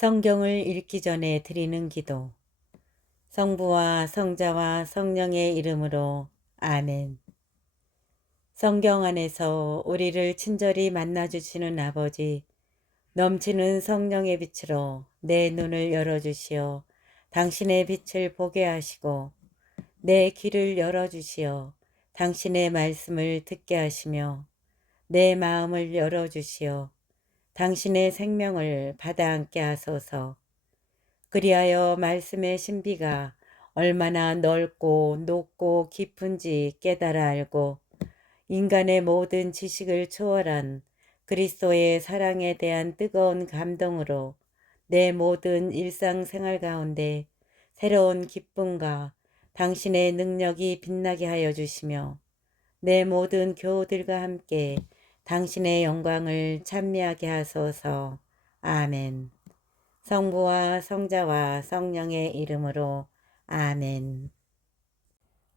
성경을 읽기 전에 드리는 기도. 성부와 성자와 성령의 이름으로 아멘. 성경 안에서 우리를 친절히 만나주시는 아버지, 넘치는 성령의 빛으로 내 눈을 열어주시어 당신의 빛을 보게 하시고, 내 귀를 열어주시어 당신의 말씀을 듣게 하시며, 내 마음을 열어주시어 당신의 생명을 받아 안게 하소서. 그리하여 말씀의 신비가 얼마나 넓고 높고 깊은지 깨달아 알고 인간의 모든 지식을 초월한 그리스도의 사랑에 대한 뜨거운 감동으로 내 모든 일상생활 가운데 새로운 기쁨과 당신의 능력이 빛나게 하여 주시며 내 모든 교우들과 함께 당신의 영광을 찬미하게 하소서. 아멘. 성부와 성자와 성령의 이름으로 아멘.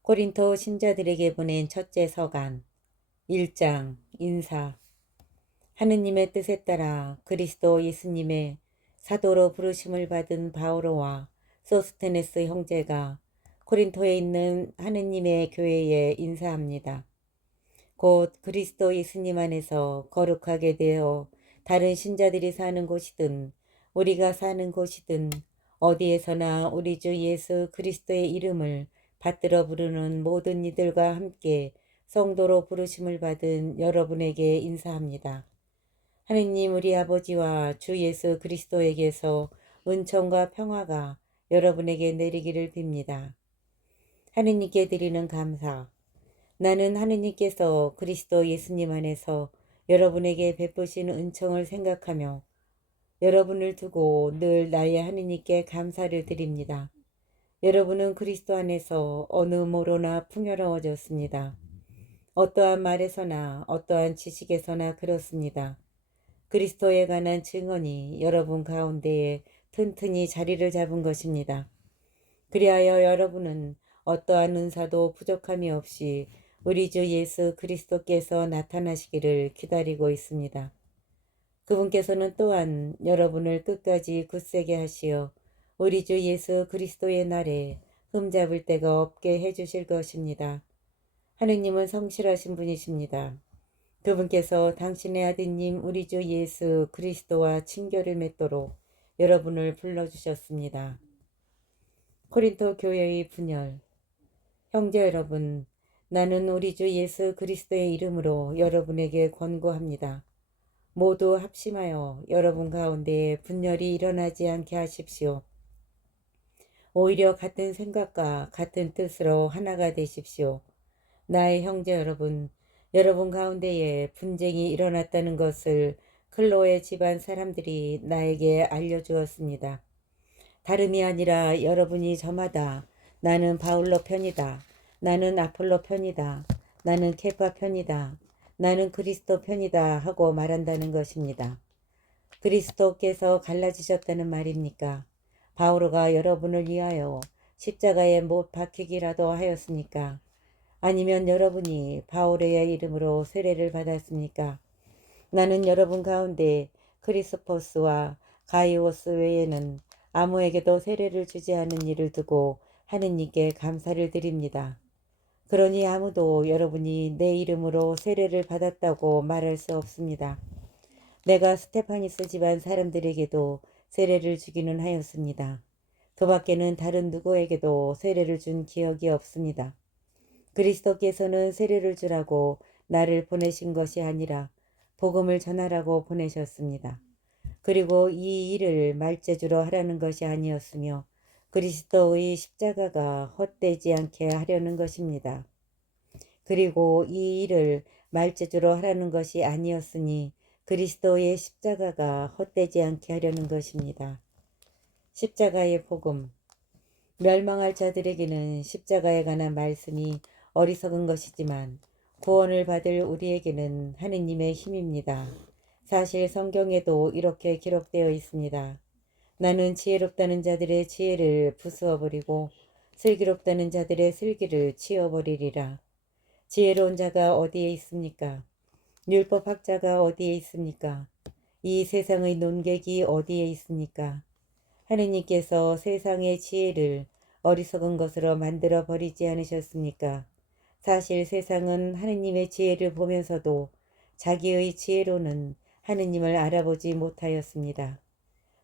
고린토 신자들에게 보낸 첫째 서간 1장 인사. 하느님의 뜻에 따라 그리스도 예수님의 사도로 부르심을 받은 바오로와 소스테네스 형제가 고린토에 있는 하느님의 교회에 인사합니다. 곧 그리스도 예수님 안에서 거룩하게 되어 다른 신자들이 사는 곳이든 우리가 사는 곳이든 어디에서나 우리 주 예수 그리스도의 이름을 받들어 부르는 모든 이들과 함께 성도로 부르심을 받은 여러분에게 인사합니다. 하느님 우리 아버지와 주 예수 그리스도에게서 은총과 평화가 여러분에게 내리기를 빕니다. 하느님께 드리는 감사. 나는 하느님께서 그리스도 예수님 안에서 여러분에게 베푸신 은총을 생각하며 여러분을 두고 늘 나의 하느님께 감사를 드립니다. 여러분은 그리스도 안에서 어느 모로나 풍요로워졌습니다. 어떠한 말에서나 어떠한 지식에서나 그렇습니다. 그리스도에 관한 증언이 여러분 가운데에 튼튼히 자리를 잡은 것입니다. 그리하여 여러분은 어떠한 은사도 부족함이 없이 우리 주 예수 그리스도께서 나타나시기를 기다리고 있습니다. 그분께서는 또한 여러분을 끝까지 굳세게 하시어 우리 주 예수 그리스도의 날에 흠잡을 데가 없게 해주실 것입니다. 하느님은 성실하신 분이십니다. 그분께서 당신의 아드님 우리 주 예수 그리스도와 친교를 맺도록 여러분을 불러주셨습니다. 고린토 교회의 분열. 형제 여러분, 나는 우리 주 예수 그리스도의 이름으로 여러분에게 권고합니다. 모두 합심하여 여러분 가운데 분열이 일어나지 않게 하십시오. 오히려 같은 생각과 같은 뜻으로 하나가 되십시오. 나의 형제 여러분, 여러분 가운데에 분쟁이 일어났다는 것을 클로의 집안 사람들이 나에게 알려주었습니다. 다름이 아니라 여러분이 저마다 나는 바울로 편이다. 나는 아폴로 편이다. 나는 케파 편이다. 나는 그리스도 편이다 하고 말한다는 것입니다. 그리스도께서 갈라지셨다는 말입니까? 바오로가 여러분을 위하여 십자가에 못 박히기라도 하였습니까? 아니면 여러분이 바오로의 이름으로 세례를 받았습니까? 나는 여러분 가운데 크리스포스와 가이오스 외에는 아무에게도 세례를 주지 않은 일을 두고 하느님께 감사를 드립니다. 그러니 아무도 여러분이 내 이름으로 세례를 받았다고 말할 수 없습니다. 내가 스테파니스 집안 사람들에게도 세례를 주기는 하였습니다. 그 밖에는 다른 누구에게도 세례를 준 기억이 없습니다. 그리스도께서는 세례를 주라고 나를 보내신 것이 아니라 복음을 전하라고 보내셨습니다. 그리고 이 일을 말재주로 하라는 것이 아니었으며 그리스도의 십자가가 헛되지 않게 하려는 것입니다. 그리고 이 일을 말재주로 하라는 것이 아니었으니 그리스도의 십자가가 헛되지 않게 하려는 것입니다. 십자가의 복음. 멸망할 자들에게는 십자가에 관한 말씀이 어리석은 것이지만 구원을 받을 우리에게는 하느님의 힘입니다. 사실 성경에도 이렇게 기록되어 있습니다. 나는 지혜롭다는 자들의 지혜를 부수어버리고 슬기롭다는 자들의 슬기를 치워버리리라. 지혜로운 자가 어디에 있습니까? 율법학자가 어디에 있습니까? 이 세상의 논객이 어디에 있습니까? 하느님께서 세상의 지혜를 어리석은 것으로 만들어 버리지 않으셨습니까? 사실 세상은 하느님의 지혜를 보면서도 자기의 지혜로는 하느님을 알아보지 못하였습니다.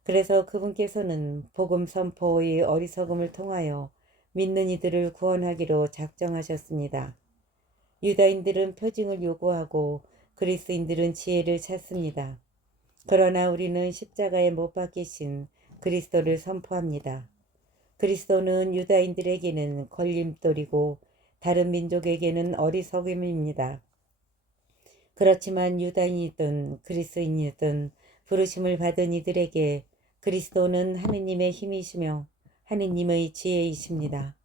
그래서 그분께서는 복음 선포의 어리석음을 통하여 믿는 이들을 구원하기로 작정하셨습니다. 유다인들은 표징을 요구하고 그리스인들은 지혜를 찾습니다. 그러나 우리는 십자가에 못 박히신 그리스도를 선포합니다. 그리스도는 유다인들에게는 걸림돌이고 다른 민족에게는 어리석음입니다. 그렇지만 유다인이든 그리스인이든 부르심을 받은 이들에게 그리스도는 하느님의 힘이시며 하느님의 지혜이십니다.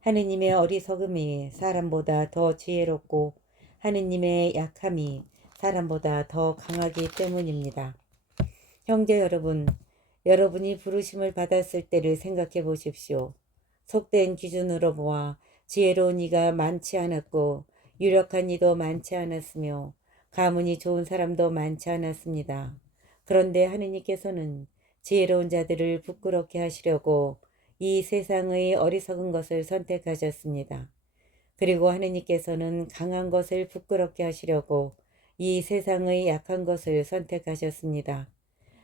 하느님의 어리석음이 사람보다 더 지혜롭고 하느님의 약함이 사람보다 더 강하기 때문입니다. 형제 여러분, 여러분이 부르심을 받았을 때를 생각해 보십시오. 속된 기준으로 보아 지혜로운 이가 많지 않았고 유력한 이도 많지 않았으며 가문이 좋은 사람도 많지 않았습니다. 그런데 하느님께서는 지혜로운 자들을 부끄럽게 하시려고 이 세상의 어리석은 것을 선택하셨습니다. 그리고 하느님께서는 강한 것을 부끄럽게 하시려고 이 세상의 약한 것을 선택하셨습니다.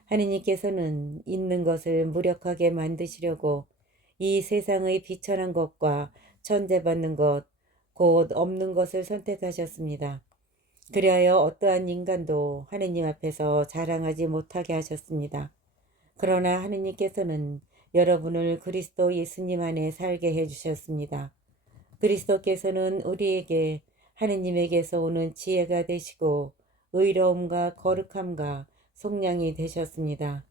하느님께서는 있는 것을 무력하게 만드시려고 이 세상의 비천한 것과 천대받는 것, 곧 없는 것을 선택하셨습니다. 그리하여 어떠한 인간도 하느님 앞에서 자랑하지 못하게 하셨습니다. 그러나 하느님께서는 여러분을 그리스도 예수님 안에 살게 해주셨습니다. 그리스도께서는 우리에게 하느님에게서 오는 지혜가 되시고 의로움과 거룩함과 속량이 되셨습니다.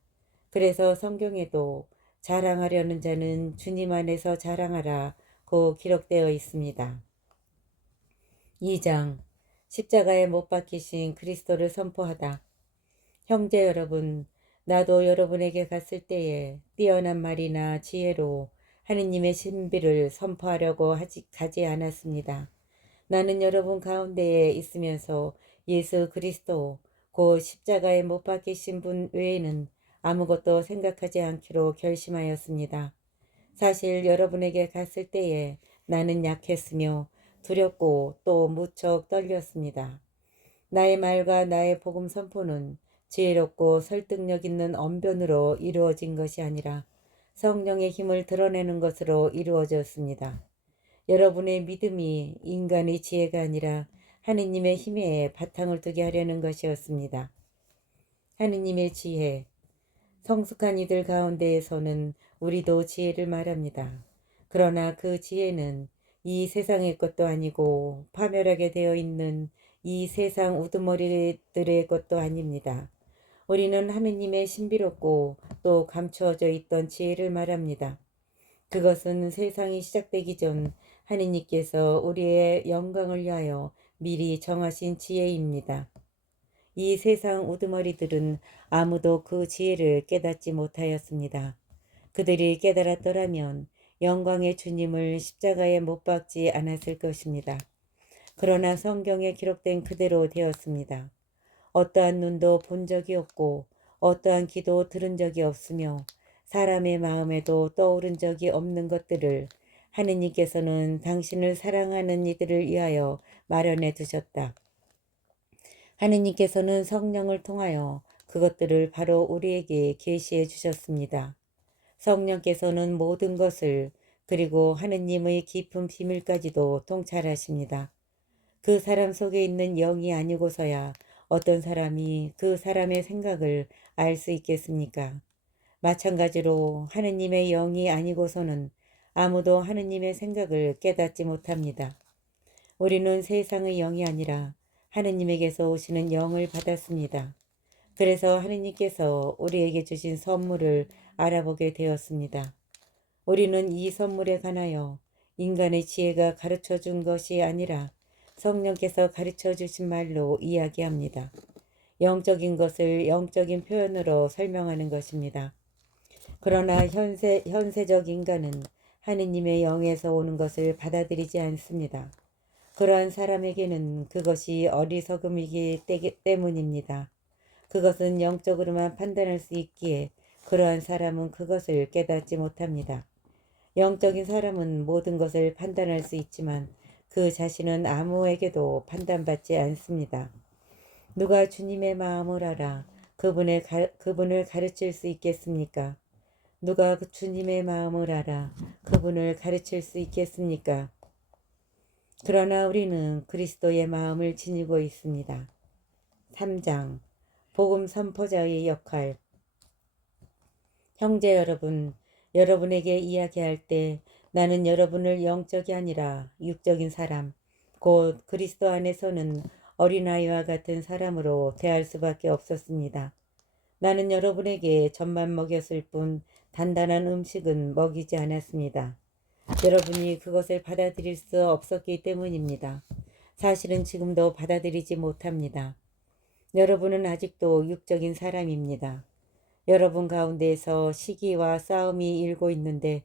그래서 성경에도 자랑하려는 자는 주님 안에서 자랑하라고 기록되어 있습니다. 2장 십자가에 못 박히신 그리스도를 선포하다. 형제 여러분, 나도 여러분에게 갔을 때에 뛰어난 말이나 지혜로 하느님의 신비를 선포하려고 가지 않았습니다. 나는 여러분 가운데에 있으면서 예수 그리스도 곧 십자가에 못 박히신 분 외에는 아무것도 생각하지 않기로 결심하였습니다. 사실 여러분에게 갔을 때에 나는 약했으며 두렵고 또 무척 떨렸습니다. 나의 말과 나의 복음 선포는 지혜롭고 설득력 있는 언변으로 이루어진 것이 아니라 성령의 힘을 드러내는 것으로 이루어졌습니다. 여러분의 믿음이 인간의 지혜가 아니라 하느님의 힘에 바탕을 두게 하려는 것이었습니다. 하느님의 지혜. 성숙한 이들 가운데에서는 우리도 지혜를 말합니다. 그러나 그 지혜는 이 세상의 것도 아니고 파멸하게 되어 있는 이 세상 우두머리들의 것도 아닙니다. 우리는 하느님의 신비롭고 또 감추어져 있던 지혜를 말합니다. 그것은 세상이 시작되기 전 하느님께서 우리의 영광을 위하여 미리 정하신 지혜입니다. 이 세상 우두머리들은 아무도 그 지혜를 깨닫지 못하였습니다. 그들이 깨달았더라면 영광의 주님을 십자가에 못 박지 않았을 것입니다. 그러나 성경에 기록된 그대로 되었습니다. 어떠한 눈도 본 적이 없고 어떠한 귀도 들은 적이 없으며 사람의 마음에도 떠오른 적이 없는 것들을 하느님께서는 당신을 사랑하는 이들을 위하여 마련해 두셨다. 하느님께서는 성령을 통하여 그것들을 바로 우리에게 계시해 주셨습니다. 성령께서는 모든 것을 그리고 하느님의 깊은 비밀까지도 통찰하십니다. 그 사람 속에 있는 영이 아니고서야 어떤 사람이 그 사람의 생각을 알 수 있겠습니까? 마찬가지로 하느님의 영이 아니고서는 아무도 하느님의 생각을 깨닫지 못합니다. 우리는 세상의 영이 아니라 하느님에게서 오시는 영을 받았습니다. 그래서 하느님께서 우리에게 주신 선물을 알아보게 되었습니다. 우리는 이 선물에 관하여 인간의 지혜가 가르쳐 준 것이 아니라 성령께서 가르쳐 주신 말로 이야기합니다. 영적인 것을 영적인 표현으로 설명하는 것입니다. 그러나 현세적 인간은 하느님의 영에서 오는 것을 받아들이지 않습니다. 그러한 사람에게는 그것이 어리석음이기 때문입니다. 그것은 영적으로만 판단할 수 있기에 그러한 사람은 그것을 깨닫지 못합니다. 영적인 사람은 모든 것을 판단할 수 있지만 그 자신은 아무에게도 판단받지 않습니다. 누가 주님의 마음을 알아 그분을 가르칠 수 있겠습니까? 누가 주님의 마음을 알아 그분을 가르칠 수 있겠습니까? 그러나 우리는 그리스도의 마음을 지니고 있습니다. 3장 복음 선포자의 역할. 형제 여러분, 여러분에게 이야기할 때 나는 여러분을 영적이 아니라 육적인 사람, 곧 그리스도 안에서는 어린아이와 같은 사람으로 대할 수밖에 없었습니다. 나는 여러분에게 젖만 먹였을 뿐 단단한 음식은 먹이지 않았습니다. 여러분이 그것을 받아들일 수 없었기 때문입니다. 사실은 지금도 받아들이지 못합니다. 여러분은 아직도 육적인 사람입니다. 여러분 가운데에서 시기와 싸움이 일고 있는데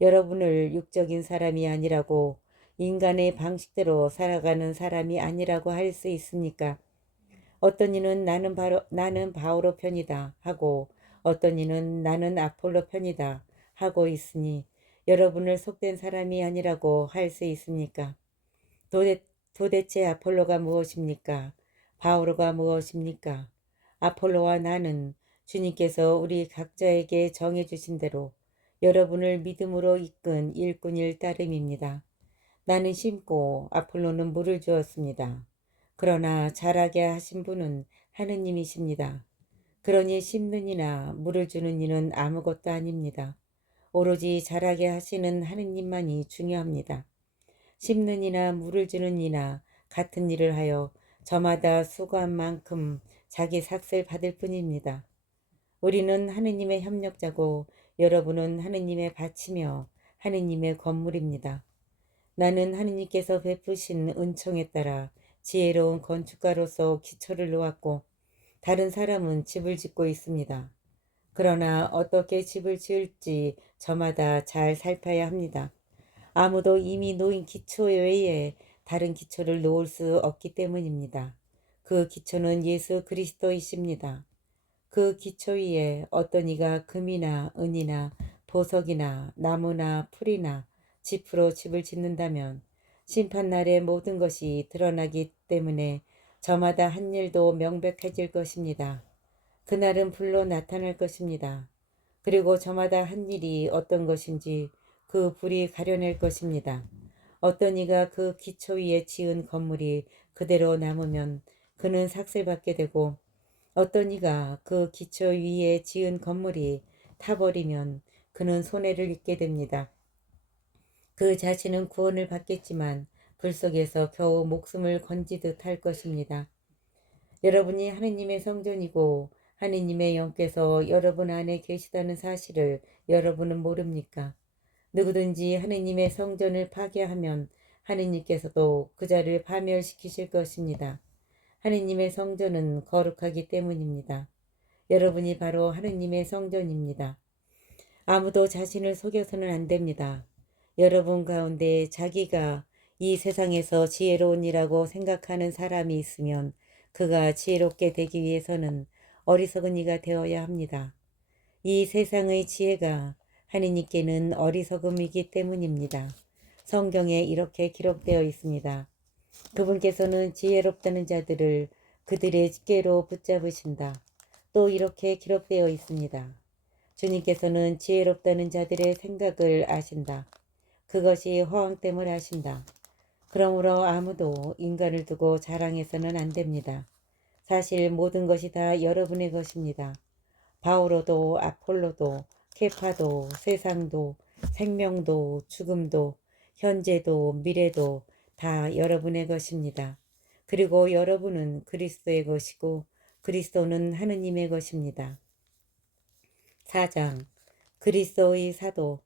여러분을 육적인 사람이 아니라고, 인간의 방식대로 살아가는 사람이 아니라고 할 수 있습니까? 어떤 이는 나는 바오로 편이다 하고 어떤 이는 나는 아폴로 편이다 하고 있으니 여러분을 속된 사람이 아니라고 할 수 있습니까? 도대체 아폴로가 무엇입니까? 바오로가 무엇입니까? 아폴로와 나는 주님께서 우리 각자에게 정해주신 대로 여러분을 믿음으로 이끈 일꾼일 따름입니다. 나는 심고 아폴로는 물을 주었습니다. 그러나 자라게 하신 분은 하느님이십니다. 그러니 심는 이나 물을 주는 이는 아무것도 아닙니다. 오로지 자라게 하시는 하느님만이 중요합니다. 심는 이나 물을 주는 이나 같은 일을 하여 저마다 수고한 만큼 자기 삭을 받을 뿐입니다. 우리는 하느님의 협력자고 여러분은 하느님의 밭이며 하느님의 건물입니다. 나는 하느님께서 베푸신 은총에 따라 지혜로운 건축가로서 기초를 놓았고 다른 사람은 집을 짓고 있습니다. 그러나 어떻게 집을 지을지 저마다 잘 살펴야 합니다. 아무도 이미 놓인 기초 외에 다른 기초를 놓을 수 없기 때문입니다. 그 기초는 예수 그리스도이십니다. 그 기초 위에 어떤 이가 금이나 은이나 보석이나 나무나 풀이나 짚으로 집을 짓는다면 심판날에 모든 것이 드러나기 때문에 저마다 한 일도 명백해질 것입니다. 그날은 불로 나타날 것입니다. 그리고 저마다 한 일이 어떤 것인지 그 불이 가려낼 것입니다. 어떤 이가 그 기초 위에 지은 건물이 그대로 남으면 그는 삭슬 받게 되고 어떤 이가 그 기초 위에 지은 건물이 타버리면 그는 손해를 입게 됩니다. 그 자신은 구원을 받겠지만 불 속에서 겨우 목숨을 건지듯 할 것입니다. 여러분이 하느님의 성전이고 하느님의 영께서 여러분 안에 계시다는 사실을 여러분은 모릅니까? 누구든지 하느님의 성전을 파괴하면 하느님께서도 그 자를 파멸시키실 것입니다. 하느님의 성전은 거룩하기 때문입니다. 여러분이 바로 하느님의 성전입니다. 아무도 자신을 속여서는 안 됩니다. 여러분 가운데 자기가 이 세상에서 지혜로운이라고 생각하는 사람이 있으면 그가 지혜롭게 되기 위해서는 어리석은 이가 되어야 합니다. 이 세상의 지혜가 하느님께는 어리석음이기 때문입니다. 성경에 이렇게 기록되어 있습니다. 그분께서는 지혜롭다는 자들을 그들의 꾀로 붙잡으신다. 또 이렇게 기록되어 있습니다. 주님께서는 지혜롭다는 자들의 생각을 아신다. 그것이 허황됨을 아신다. 그러므로 아무도 인간을 두고 자랑해서는 안 됩니다. 사실 모든 것이 다 여러분의 것입니다. 바오로도 아폴로도 케파도 세상도 생명도 죽음도 현재도 미래도 다 여러분의 것입니다. 그리고 여러분은 그리스도의 것이고 그리스도는 하느님의 것입니다. 4장 그리스도의 사도.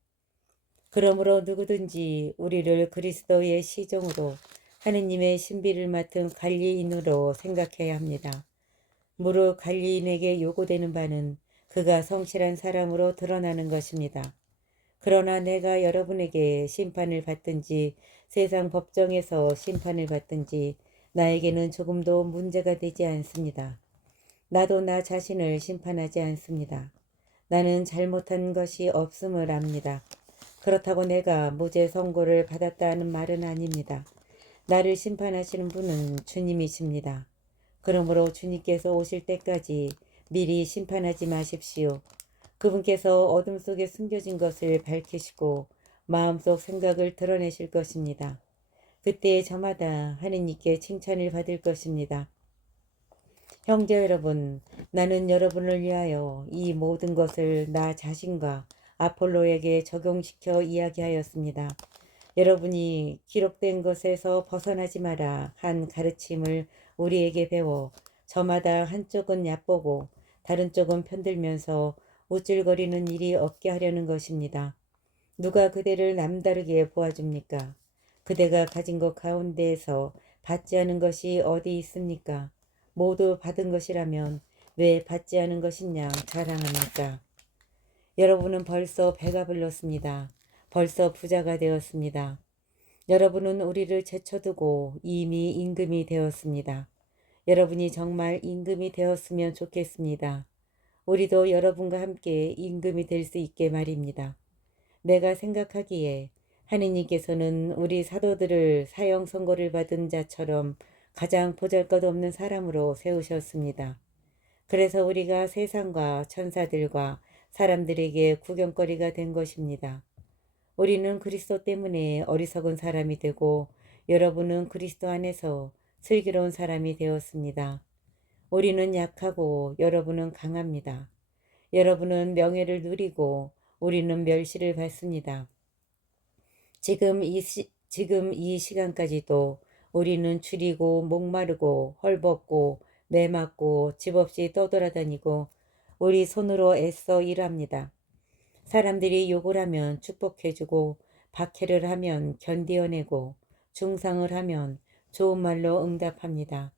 그러므로 누구든지 우리를 그리스도의 시종으로 하느님의 신비를 맡은 관리인으로 생각해야 합니다. 무릇 관리인에게 요구되는 바는 그가 성실한 사람으로 드러나는 것입니다. 그러나 내가 여러분에게 심판을 받든지 세상 법정에서 심판을 받든지 나에게는 조금도 문제가 되지 않습니다. 나도 나 자신을 심판하지 않습니다. 나는 잘못한 것이 없음을 압니다. 그렇다고 내가 무죄 선고를 받았다는 말은 아닙니다. 나를 심판하시는 분은 주님이십니다. 그러므로 주님께서 오실 때까지 미리 심판하지 마십시오. 그분께서 어둠 속에 숨겨진 것을 밝히시고 마음속 생각을 드러내실 것입니다. 그때 저마다 하느님께 칭찬을 받을 것입니다. 형제 여러분, 나는 여러분을 위하여 이 모든 것을 나 자신과 아폴로에게 적용시켜 이야기하였습니다. 여러분이 기록된 것에서 벗어나지 마라 한 가르침을 우리에게 배워 저마다 한쪽은 얕보고 다른 쪽은 편들면서 우쭐거리는 일이 없게 하려는 것입니다. 누가 그대를 남다르게 보아줍니까? 그대가 가진 것 가운데에서 받지 않은 것이 어디 있습니까? 모두 받은 것이라면 왜 받지 않은 것이냐 자랑합니까? 여러분은 벌써 배가 불렀습니다. 벌써 부자가 되었습니다. 여러분은 우리를 제쳐두고 이미 임금이 되었습니다. 여러분이 정말 임금이 되었으면 좋겠습니다. 우리도 여러분과 함께 임금이 될 수 있게 말입니다. 내가 생각하기에 하느님께서는 우리 사도들을 사형 선고를 받은 자처럼 가장 보잘것없는 사람으로 세우셨습니다. 그래서 우리가 세상과 천사들과 사람들에게 구경거리가 된 것입니다. 우리는 그리스도 때문에 어리석은 사람이 되고 여러분은 그리스도 안에서 슬기로운 사람이 되었습니다. 우리는 약하고 여러분은 강합니다. 여러분은 명예를 누리고 우리는 멸시를 받습니다. 지금 이 시간까지도 우리는 줄이고 목마르고 헐벗고 매맞고 집 없이 떠돌아다니고 우리 손으로 애써 일합니다. 사람들이 욕을 하면 축복해주고 박해를 하면 견디어내고 중상을 하면 좋은 말로 응답합니다.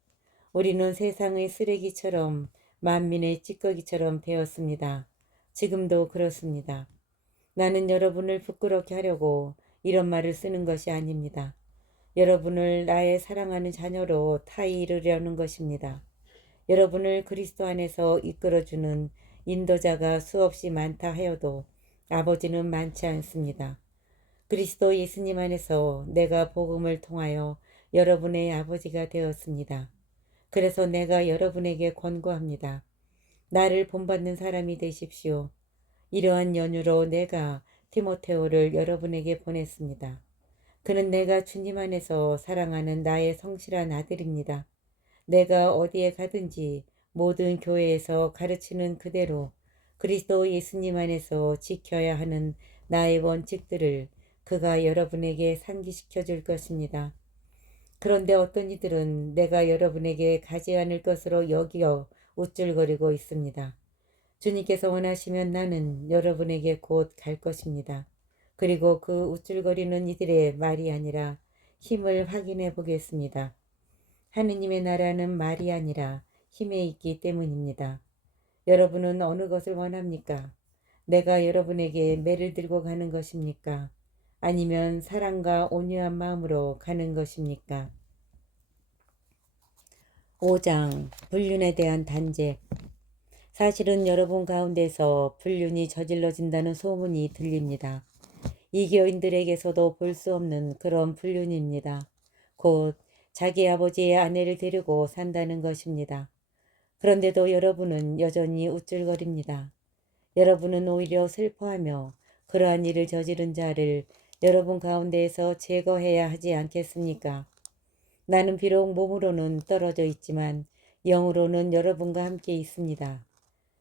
우리는 세상의 쓰레기처럼 만민의 찌꺼기처럼 되었습니다. 지금도 그렇습니다. 나는 여러분을 부끄럽게 하려고 이런 말을 쓰는 것이 아닙니다. 여러분을 나의 사랑하는 자녀로 타이르려는 것입니다. 여러분을 그리스도 안에서 이끌어주는 인도자가 수없이 많다 하여도 아버지는 많지 않습니다. 그리스도 예수님 안에서 내가 복음을 통하여 여러분의 아버지가 되었습니다. 그래서 내가 여러분에게 권고합니다. 나를 본받는 사람이 되십시오. 이러한 연유로 내가 디모데오를 여러분에게 보냈습니다. 그는 내가 주님 안에서 사랑하는 나의 성실한 아들입니다. 내가 어디에 가든지 모든 교회에서 가르치는 그대로 그리스도 예수님 안에서 지켜야 하는 나의 원칙들을 그가 여러분에게 상기시켜 줄 것입니다. 그런데 어떤 이들은 내가 여러분에게 가지 않을 것으로 여기어 우쭐거리고 있습니다. 주님께서 원하시면 나는 여러분에게 곧 갈 것입니다. 그리고 그 우쭐거리는 이들의 말이 아니라 힘을 확인해 보겠습니다. 하느님의 나라는 말이 아니라 힘에 있기 때문입니다. 여러분은 어느 것을 원합니까? 내가 여러분에게 매를 들고 가는 것입니까? 아니면 사랑과 온유한 마음으로 가는 것입니까? 5장 불륜에 대한 단죄. 사실은 여러분 가운데서 불륜이 저질러진다는 소문이 들립니다. 이교인들에게서도 볼 수 없는 그런 불륜입니다. 곧 자기 아버지의 아내를 데리고 산다는 것입니다. 그런데도 여러분은 여전히 우쭐거립니다. 여러분은 오히려 슬퍼하며 그러한 일을 저지른 자를 여러분 가운데에서 제거해야 하지 않겠습니까? 나는 비록 몸으로는 떨어져 있지만 영으로는 여러분과 함께 있습니다.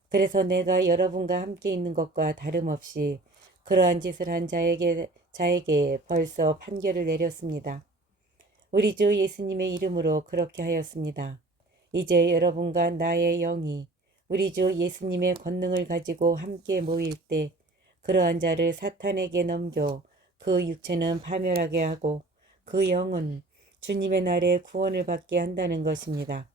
그래서 내가 여러분과 함께 있는 것과 다름없이 그러한 짓을 한 자에게 벌써 판결을 내렸습니다. 우리 주 예수님의 이름으로 그렇게 하였습니다. 이제 여러분과 나의 영이 우리 주 예수님의 권능을 가지고 함께 모일 때 그러한 자를 사탄에게 넘겨 그 육체는 파멸하게 하고 그 영은 주님의 날에 구원을 받게 한다는 것입니다.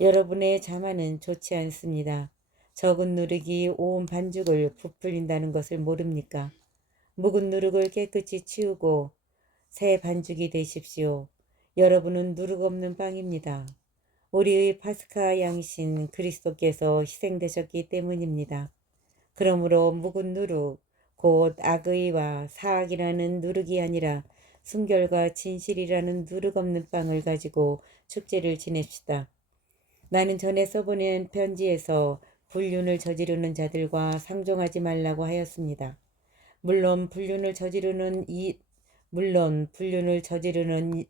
여러분의 자만은 좋지 않습니다. 적은 누룩이 온 반죽을 부풀린다는 것을 모릅니까? 묵은 누룩을 깨끗이 치우고 새 반죽이 되십시오. 여러분은 누룩 없는 빵입니다. 우리의 파스카 양이신 그리스도께서 희생되셨기 때문입니다. 그러므로 묵은 누룩 곧 악의와 사악이라는 누룩이 아니라 순결과 진실이라는 누룩 없는 빵을 가지고 축제를 지냅시다. 나는 전에 써보낸 편지에서 불륜을 저지르는 자들과 상종하지 말라고 하였습니다. 물론 불륜을 저지르는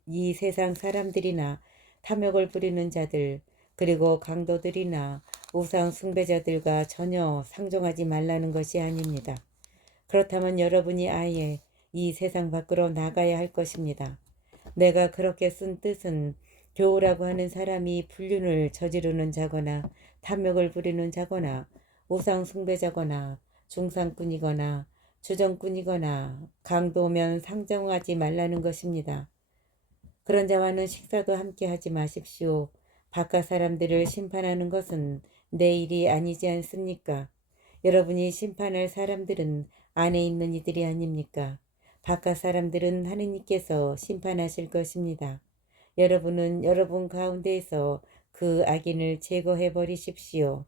이 세상 사람들이나 탐욕을 부리는 자들, 그리고 강도들이나 우상 숭배자들과 전혀 상종하지 말라는 것이 아닙니다. 그렇다면 여러분이 아예 이 세상 밖으로 나가야 할 것입니다. 내가 그렇게 쓴 뜻은 교우라고 하는 사람이 불륜을 저지르는 자거나 탐욕을 부리는 자거나 우상 숭배자거나 중상꾼이거나 주정꾼이거나 강도면 상정하지 말라는 것입니다. 그런 자와는 식사도 함께 하지 마십시오. 바깥 사람들을 심판하는 것은 내 일이 아니지 않습니까? 여러분이 심판할 사람들은 안에 있는 이들이 아닙니까? 바깥 사람들은 하느님께서 심판하실 것입니다. 여러분은 여러분 가운데에서 그 악인을 제거해 버리십시오.